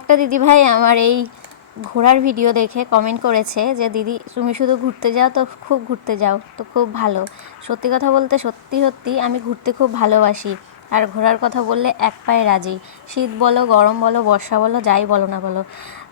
একটা দিদি ভাই আমার এই ঘোরার ভিডিও দেখে কমেন্ট করেছে যে, দিদি, তুমি শুধু ঘুরতে যাও তো খুব ঘুরতে যাও, তো খুব ভালো। সত্যি কথা বলতে সত্যি সত্যি আমি ঘুরতে খুব ভালোবাসি। আর ঘোরার কথা বললে এক পায়ে রাজি। শীত বলো, গরম বলো, বর্ষা বলো, যাই বলো না বলো।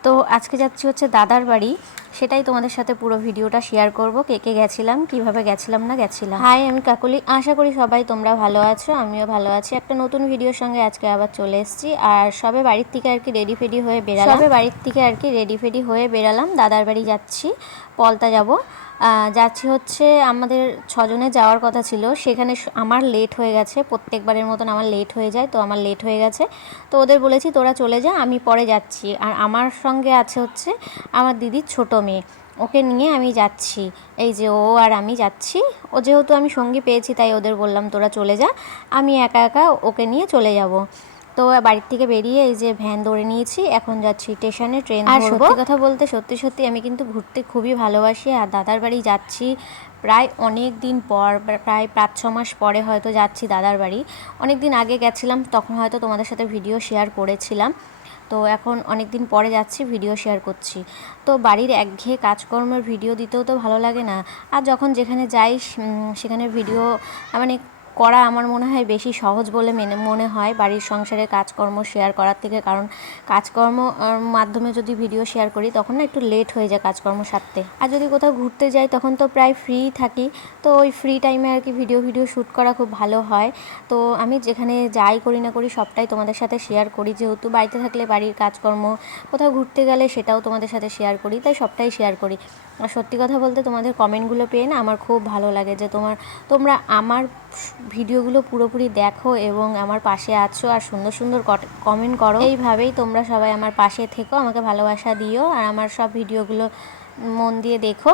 তো আজকে যাচ্ছি হচ্ছে দাদার বাড়ি। সেটাই তোমাদের সাথে পুরো ভিডিওটা শেয়ার করব। কে কে গেছিলাম কীভাবে গেছিলাম না গেছিলাম। হাই আমি কাকুলি। আশা করি সবাই তোমরা ভালো আছো আমিও ভালো আছি। একটা নতুন ভিডিওর সঙ্গে আজকে আবার চলে এসেছি। আর সবে বাড়ির থেকে আর কি রেডি ফেডি হয়ে বেরালাম। সবে বাড়ির থেকে আর কি রেডি ফেডি হয়ে বেরালাম। দাদার বাড়ি যাচ্ছি পলতা যাব। যাচ্ছি হচ্ছে আমাদের ছজনে যাওয়ার কথা ছিল। সেখানে আমার লেট হয়ে গেছে। প্রত্যেকবারের মতন আমার লেট হয়ে যায় তো আমার লেট হয়ে গেছে। তো ওদের বলেছি তোরা চলে যা আমি পরে যাচ্ছি। আর আমার সঙ্গে আছে হচ্ছে আমার দিদির ছোট মেয়ে ওকে নিয়ে আমি যাচ্ছি। এই যে ও আর আমি যাচ্ছি। ও যেহেতু আমি সঙ্গী পেয়েছি তাই ওদের বললাম তোরা চলে যা। আমি একা একা ওকে নিয়ে চলে যাব। তো বাড়ির থেকে বেরিয়ে এই যে ভ্যান ধরে নিয়েছি। এখন যাচ্ছি স্টেশনে ট্রেন আর সত্যি কথা বলতে সত্যি সত্যি আমি কিন্তু ঘুরতে খুবই ভালোবাসি। আর দাদার বাড়ি যাচ্ছি প্রায় অনেক দিন পর প্রায় পাঁচ ছ মাস পরে হয়তো যাচ্ছি দাদার বাড়ি। অনেক দিন আগে গেছিলাম তখন হয়তো তোমাদের সাথে ভিডিও শেয়ার করেছিলাম। তো এখন অনেক দিন পরে যাচ্ছি ভিডিও শেয়ার করছি। তো বাড়ির একঘেয়ে কাজকর্মের ভিডিও দিতেও তো ভালো লাগে না। আর যখন যেখানে যাই সেখানে ভিডিও মানে করা আমার মনে হয় বেশি সহজ বলে মেনে, মনে হয়। বাড়ির সংসারে কাজকর্ম শেয়ার করার থেকে, কারণ কাজকর্ম মাধ্যমে যদি ভিডিও শেয়ার করি, তখন না একটু লেট হয়ে যায় কাজকর্ম সারতে। আর যদি কোথাও ঘুরতে যাই, তখন তো প্রায় ফ্রি থাকি। তো ওই ফ্রি টাইমে আর কি ভিডিও ভিডিও শ্যুট করা খুব ভালো হয়। তো আমি যেখানে যাই করি না করি, সবটাই তোমাদের সাথে শেয়ার করি। যেহেতু বাড়িতে থাকলে বাড়ির কাজকর্ম, কোথাও ঘুরতে গেলে সেটাও তোমাদের সাথে শেয়ার করি, তাই সবটাই শেয়ার করি। আর সত্যি কথা বলতে তোমাদের কমেন্টগুলো পেয়ে না আমার খুব ভালো লাগে যে তোমার, তোমরা আমার ভিডিওগুলো পুরোপুরি দেখো এবং আমার পাশে আছো আর সুন্দর সুন্দর কমেন্ট করো। এইভাবেই তোমরা সবাই আমার পাশে থেকো আমাকে ভালোবাসা দিও আর আমার সব ভিডিওগুলো মন দিয়ে দেখো।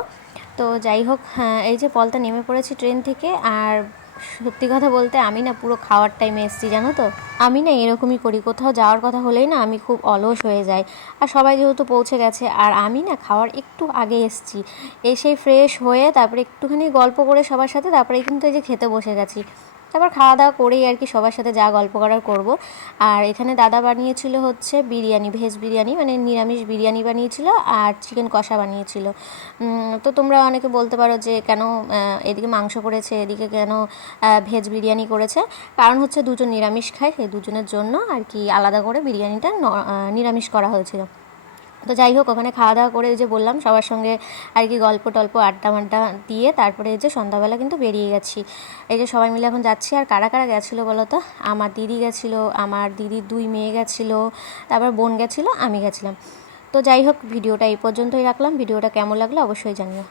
তো যাই হোক হ্যাঁ, এই যে পলতা নেমে পড়েছি ট্রেন থেকে আর সত্যি কথা বলতে আমি না পুরো খাওয়ার টাইমে এসেছি, জানো তো? আমি না এরকমই করি, কোথাও যাওয়ার কথা হলেই না আমি খুব অলস হয়ে যাই। আর সবাই যেহেতু পৌঁছে গেছে, আর আমি না খাওয়ার একটু আগে এসেছি। এসে ফ্রেশ হয়ে তারপরে একটুখানি গল্প করে সবার সাথে, তারপরে কিন্তু এই যে খেতে বসে গেছি। তারপর খাওয়া দাওয়া করেই আর কি সবার সাথে যা গল্প করার করব। আর এখানে দাদা বানিয়েছিল হচ্ছে বিরিয়ানি, ভেজ বিরিয়ানি মানে নিরামিষ বিরিয়ানি বানিয়েছিল আর চিকেন কষা বানিয়েছিল। তো তোমরা অনেকে বলতে পারো যে কেন এদিকে মাংস করেছে, এদিকে কেন ভেজ বিরিয়ানি করেছে। কারণ হচ্ছে দুজন নিরামিষ খায়, সেই দুজনের জন্য আর কি আলাদা করে বিরিয়ানিটা নিরামিষ করা হয়েছিল। তো যাই হোক, ওখানে খাওয়া দাওয়া করে যে বললাম, সবার সঙ্গে আর কি গল্প টল্প আড্ডা মাড্ডা দিয়ে তারপরে যে সন্ধ্যাবেলা কিন্তু বেরিয়ে গেছি। এই যে সবাই মিলে এখন যাচ্ছি, আর কারা কারা গেছিল বলো তো? আমার দিদি গেছিল, আমার দিদির দুই মেয়ে গেছিল, তারপর বোন গেছিল, আমি গেছিলাম। তো যাই হোক, ভিডিওটা এই পর্যন্তই রাখলাম। ভিডিওটা কেমন লাগল অবশ্যই জানিও।